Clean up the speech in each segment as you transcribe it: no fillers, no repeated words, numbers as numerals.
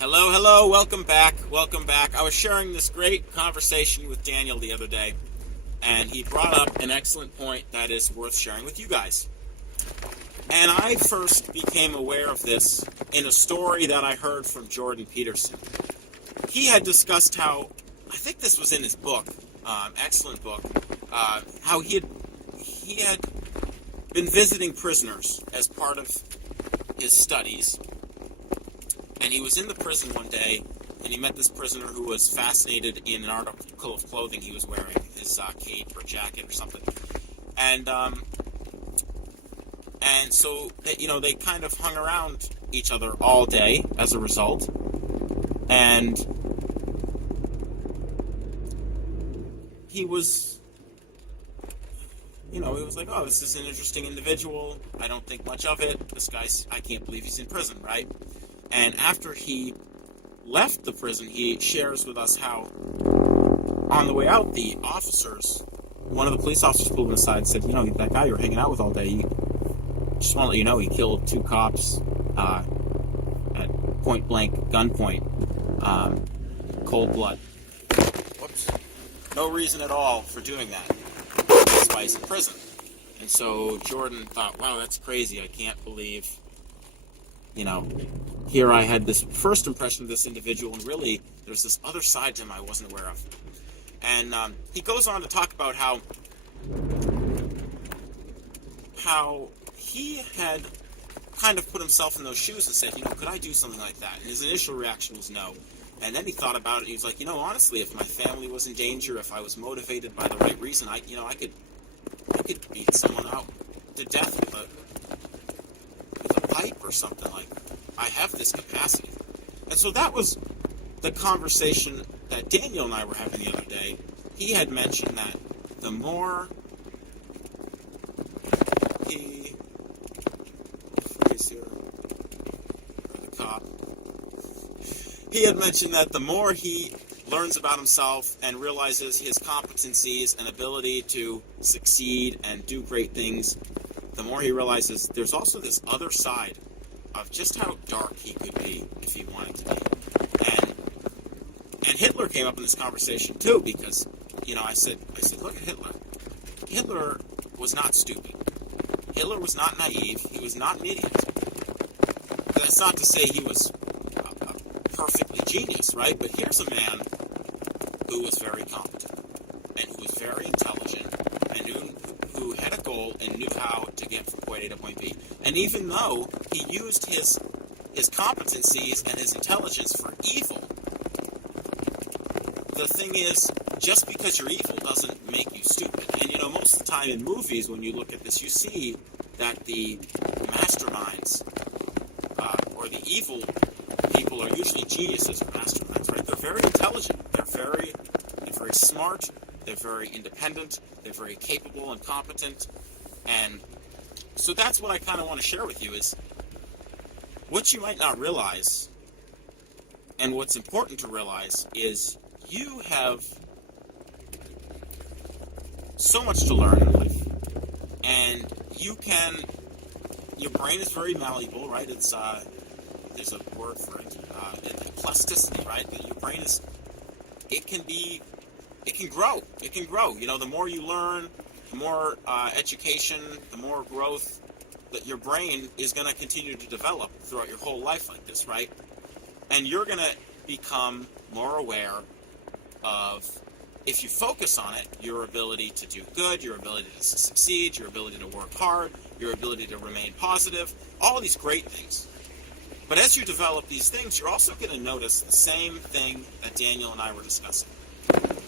Hello, welcome back. I was sharing this great conversation with Daniel the other day, and he brought up an excellent point that is worth sharing with you guys. And I first became aware of this in a story that I heard from Jordan Peterson. He had discussed how, I think this was in his book, excellent book, how he had been visiting prisoners as part of his studies. And he was in the prison one day, and he met this prisoner who was fascinated in an article of clothing he was wearing, his cape or jacket or something. And so, they kind of hung around each other all day as a result. And he was, he was like, oh, this is an interesting individual. I don't think much of it. I can't believe he's in prison, right? And after he left the prison, he shares with us how, on the way out, one of the police officers pulled him aside and said, that guy you were hanging out with all day, just want to let you know he killed 2 cops at point-blank gunpoint, cold blood. Whoops. No reason at all for doing that. That's why he's in prison. And so Jordan thought, wow, that's crazy. I can't believe, here I had this first impression of this individual, and really there's this other side to him I wasn't aware of. And he goes on to talk about how he had kind of put himself in those shoes and said, could I do something like that? And his initial reaction was no. And then he thought about it, and he was like, honestly, if my family was in danger, if I was motivated by the right reason, I could beat someone out to death with a pipe or something. Like, I have this capacity. And so that was the conversation that Daniel and I were having the other day. He had mentioned that the more he... He had mentioned that the more he learns about himself and realizes his competencies and ability to succeed and do great things, the more he realizes there's also this other side of just how dark he could be if he wanted to be. And Hitler came up in this conversation too, because, I said, look at Hitler. Hitler was not stupid. Hitler was not naive. He was not an idiot. That's not to say he was perfectly genius, right? But here's a man who was very competent and who was very intelligent and who had a goal and knew how to get from point A to point B. And even though he used his competencies and his intelligence for evil, the thing is, just because you're evil doesn't make you stupid. And most of the time in movies, when you look at this, you see that the masterminds or the evil people are usually geniuses or masterminds, right? They're very intelligent. They're very smart. They're very independent. They're very capable and competent. And so that's what I kind of want to share with you is what you might not realize, and what's important to realize, is you have so much to learn in life. And your brain is very malleable, right? It's there's a word for it, plasticity, right? That your brain it can grow. It can grow. The more you learn, the more education, the more growth that your brain is going to continue to develop throughout your whole life like this, right? And you're going to become more aware of, if you focus on it, your ability to do good, your ability to succeed, your ability to work hard, your ability to remain positive, all of these great things. But as you develop these things, you're also going to notice the same thing that Daniel and I were discussing.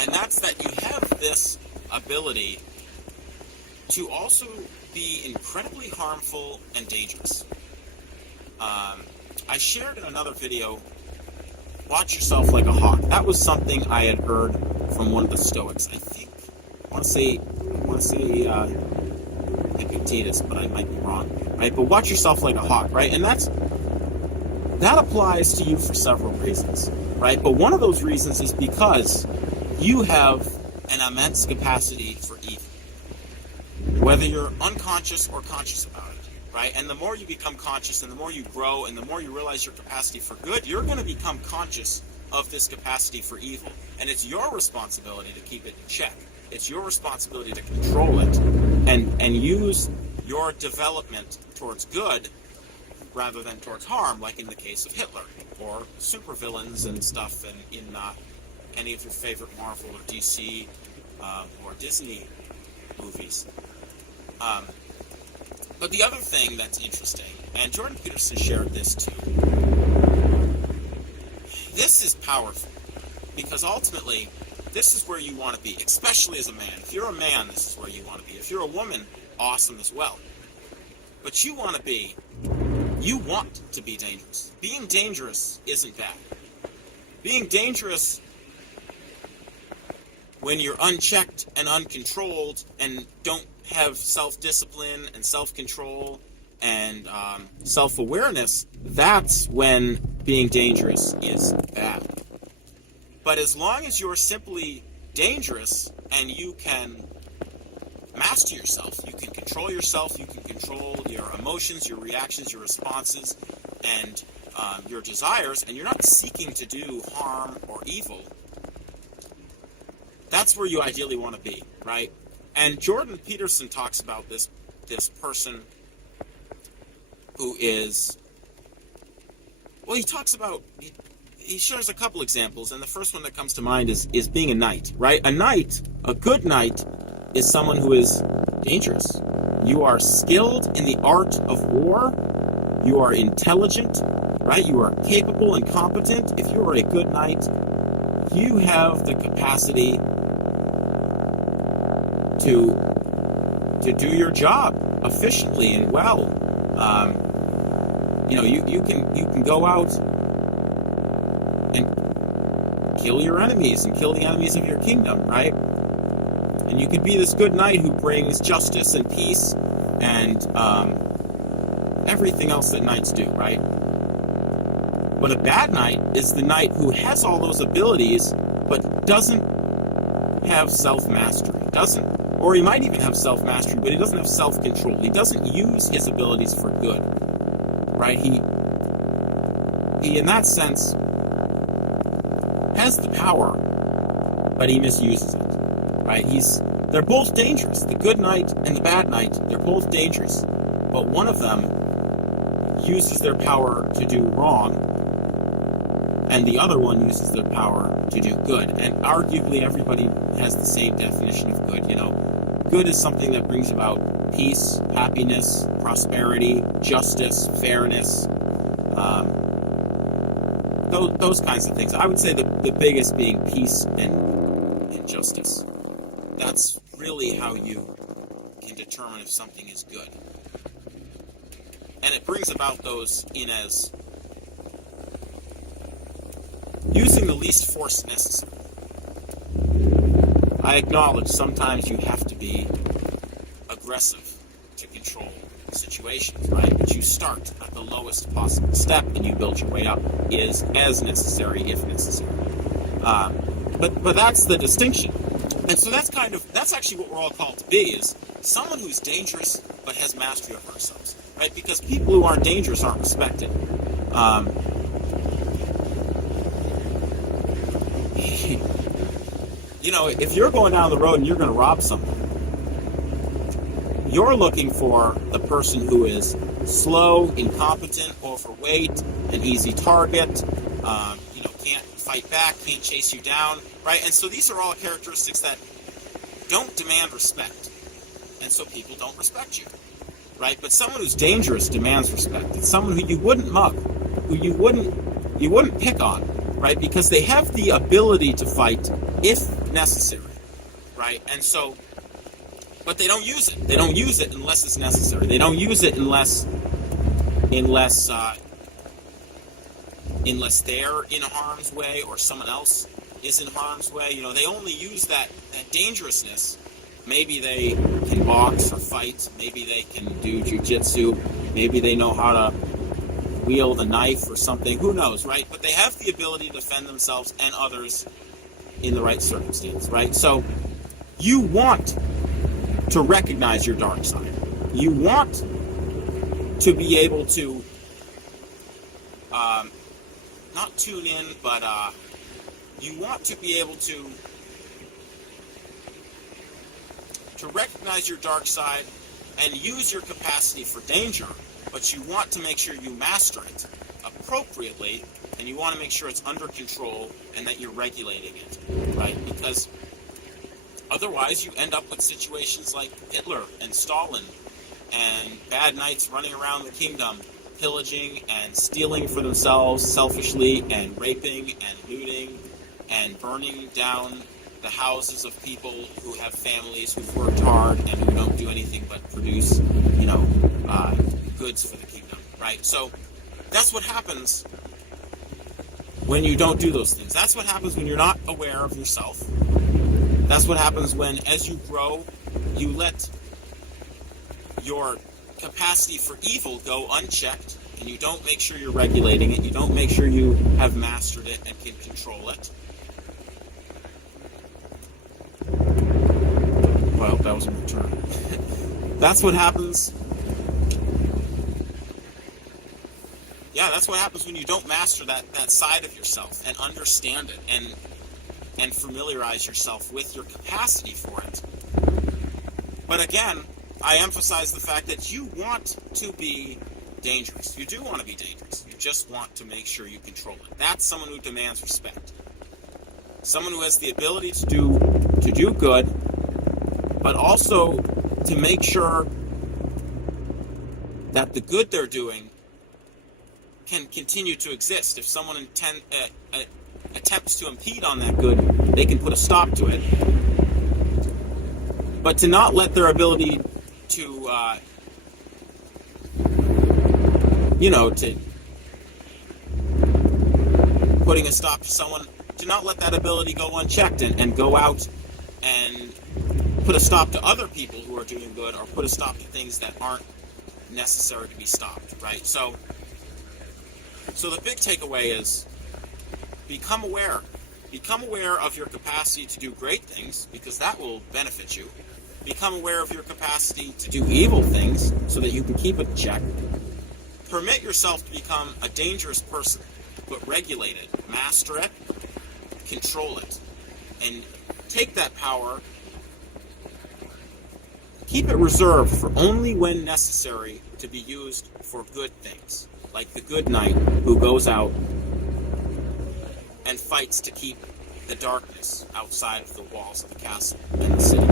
And that's that you have this ability to also be incredibly harmful and dangerous. I shared in another video, watch yourself like a hawk. That was something I had heard from one of the Stoics. I want to say Epictetus, but I might be wrong. Right? But watch yourself like a hawk, right? And that applies to you for several reasons, right? But one of those reasons is because you have an immense capacity for evil, whether you're unconscious or conscious about it. right? And the more you become conscious and the more you grow and the more you realize your capacity for good, you're going to become conscious of this capacity for evil. And it's your responsibility to keep it in check. It's your responsibility to control it and use your development towards good rather than towards harm, like in the case of Hitler or supervillains and stuff in any of your favorite Marvel or DC or Disney movies. But the other thing that's interesting, and Jordan Peterson shared this too, this is powerful because ultimately this is where you want to be, especially as a man. If you're a man, this is where you want to be. If you're a woman, awesome as well. But you want to be dangerous. Being dangerous isn't bad. Being dangerous when you're unchecked and uncontrolled and don't have self-discipline and self-control and self-awareness, that's when being dangerous is bad. But as long as you're simply dangerous and you can master yourself, you can control yourself, you can control your emotions, your reactions, your responses, and your desires, and you're not seeking to do harm or evil, that's where you ideally want to be, right? And Jordan Peterson talks about this person who is, well, he talks about, he shares a couple examples, and the first one that comes to mind is being a knight, right? A good knight is someone who is dangerous. You are skilled in the art of war. You are intelligent, right? You are capable and competent. If you are a good knight, you have the capacity to do your job efficiently and well. You can go out and kill your enemies and kill the enemies of your kingdom, right? And you can be this good knight who brings justice and peace and everything else that knights do, right? But a bad knight is the knight who has all those abilities but doesn't have self-mastery. Or he might even have self-mastery, but he doesn't have self-control. He doesn't use his abilities for good, right? He in that sense, has the power, but he misuses it, right? They're both dangerous. The good knight and the bad knight, they're both dangerous. But one of them uses their power to do wrong, and the other one uses their power to do good. And arguably everybody has the same definition of good, Good is something that brings about peace, happiness, prosperity, justice, fairness, those kinds of things. I would say the biggest being peace and justice. That's really how you can determine if something is good. And it brings about those in as using the least force necessary. I acknowledge sometimes you have to be aggressive to control situations, right? But you start at the lowest possible step and you build your way up is as necessary, if necessary. But that's the distinction. And so that's actually what we're all called to be, is someone who's dangerous but has mastery over ourselves, right? Because people who aren't dangerous aren't respected. If you're going down the road and you're going to rob someone, you're looking for the person who is slow, incompetent, overweight, an easy target, can't fight back, can't chase you down, right? And so these are all characteristics that don't demand respect. And so people don't respect you, right? But someone who's dangerous demands respect. It's someone who you wouldn't mug, who you wouldn't pick on, right? Because they have the ability to fight if necessary, right? And so, but they don't use it. They don't use it unless it's necessary. They don't use it unless they're in harm's way or someone else is in harm's way. They only use that dangerousness. Maybe they can box or fight. Maybe they can do jujitsu. Maybe they know how to wield a knife or something. Who knows, right? But they have the ability to defend themselves and others in the right circumstance, right? So you want to recognize your dark side. You want to be able to not tune in, but you want to be able to recognize your dark side and use your capacity for danger, but you want to make sure you master it appropriately, and you want to make sure it's under control and that you're regulating it, right? Because otherwise you end up with situations like Hitler and Stalin and bad knights running around the kingdom, pillaging and stealing for themselves selfishly, and raping and looting and burning down the houses of people who have families, who've worked hard and who don't do anything but produce, goods for the kingdom, right? So that's what happens when you don't do those things. That's what happens when you're not aware of yourself. That's what happens when, as you grow, you let your capacity for evil go unchecked, and you don't make sure you're regulating it, you don't make sure you have mastered it and can control it. Well, that was a return. That's what happens. Yeah, that's what happens when you don't master that side of yourself and understand it and familiarize yourself with your capacity for it. But again, I emphasize the fact that you want to be dangerous. You do want to be dangerous. You just want to make sure you control it. That's someone who demands respect. Someone who has the ability to do good, but also to make sure that the good they're doing can continue to exist. If someone attempts to impede on that good, they can put a stop to it. But to not let their ability to, to putting a stop to someone, to not let that ability go unchecked and go out and put a stop to other people who are doing good, or put a stop to things that aren't necessary to be stopped, right? So the big takeaway is become aware. Become aware of your capacity to do great things, because that will benefit you. Become aware of your capacity to do evil things so that you can keep it in check. Permit yourself to become a dangerous person, but regulate it, master it, control it, and take that power. Keep it reserved for only when necessary to be used for good things, like the good knight who goes out and fights to keep the darkness outside of the walls of the castle and the city.